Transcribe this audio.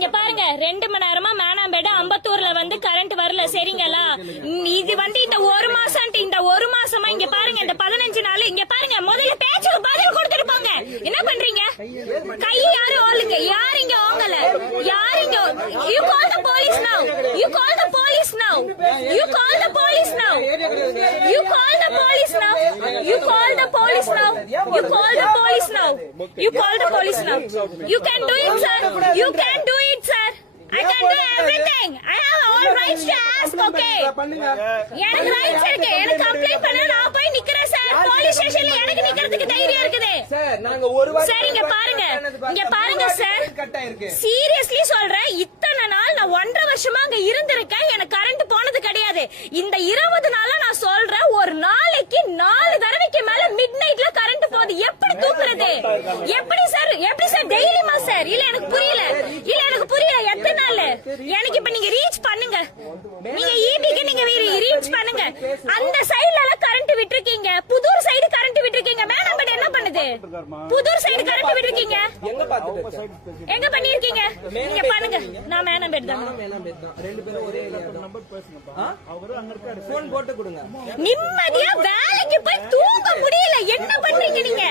இங்க பாருங்க 2 மணி நேரமா மேனாம்பேடு அம்பத்தூர்ல வந்து கரண்ட் வரல சரிங்களா. இது வந்து இந்த ஒரு மாசமா இங்க பாருங்க இந்த 15 நாள் இங்க பாருங்க. முதல்ல பேச்சுக்கு பதில் கொடுத்துட்டு போங்க. என்ன பண்றீங்க? கை யாரு ஓடுங்க? யார் இங்க ஓங்கல? யார் இங்க? You call the police now. You call the police now. You call the police now. You call the police now. You call the police now. You call the police now. You call the police now. You can do it, sir. You can do it, sir. I can do everything. I have all rights to ask, okay? எனக்கு rights இருக்கு. எனக்கு complaint பண்ண நான் போய் நிக்கிறேன் sir. Police ஸ்டேஷன்ல எனக்கு நிக்கிறதுக்கு தைரியம் இருக்குது. சார் நாங்க ஒரு வாரம் சார் இங்க பாருங்க சார். சீரியஸ்லி சொல்றேன். இத்தனை நாள் நான் 1.5 வருஷமா அங்க இருந்திருக்கேன். எனக்கு கரண்ட் போனது கிடையாது. இந்த 20 நாளா நான் சொல்றேன் ஒரு நாளைக்கு 4 தடவைக்கு மேல மிட் நைட்ல கரண்ட் போகுது. எப்படி தூக்குறது? எப்படி சார் டெய்லிமா சார்? இல்ல எனக்கு புரியல. எத்தனை நாள்? எனக்கு இப்ப நீங்க ரீச் பண்ணுங்க. நீங்க ஈபிக்கு நீங்க ரீச் பண்ணுங்க. அந்த சைடுல எல்லாம் கரண்ட் விட்டுருக்கீங்க. புதூர் சைடு கரண்ட் விட்டுருக்கீங்க. மேனாம்பேடு என்ன பண்ணுது? புதூர் சைடு கரண்ட் விட்டுருக்கீங்க. எங்க பண்ணிருக்கீங்க? நீங்க பண்ணுங்க. நான் மேனாம்பேடு தான். ரெண்டு பேரும் ஒரே நம்பர் பேசுங்கப்பா. அவரு அங்க இருக்காரு. போன் போட்டு கொடுங்க. நிம்மதியா வேலைக்கு போய் தூங்க முடியல. என்ன பண்றீங்க நீங்க?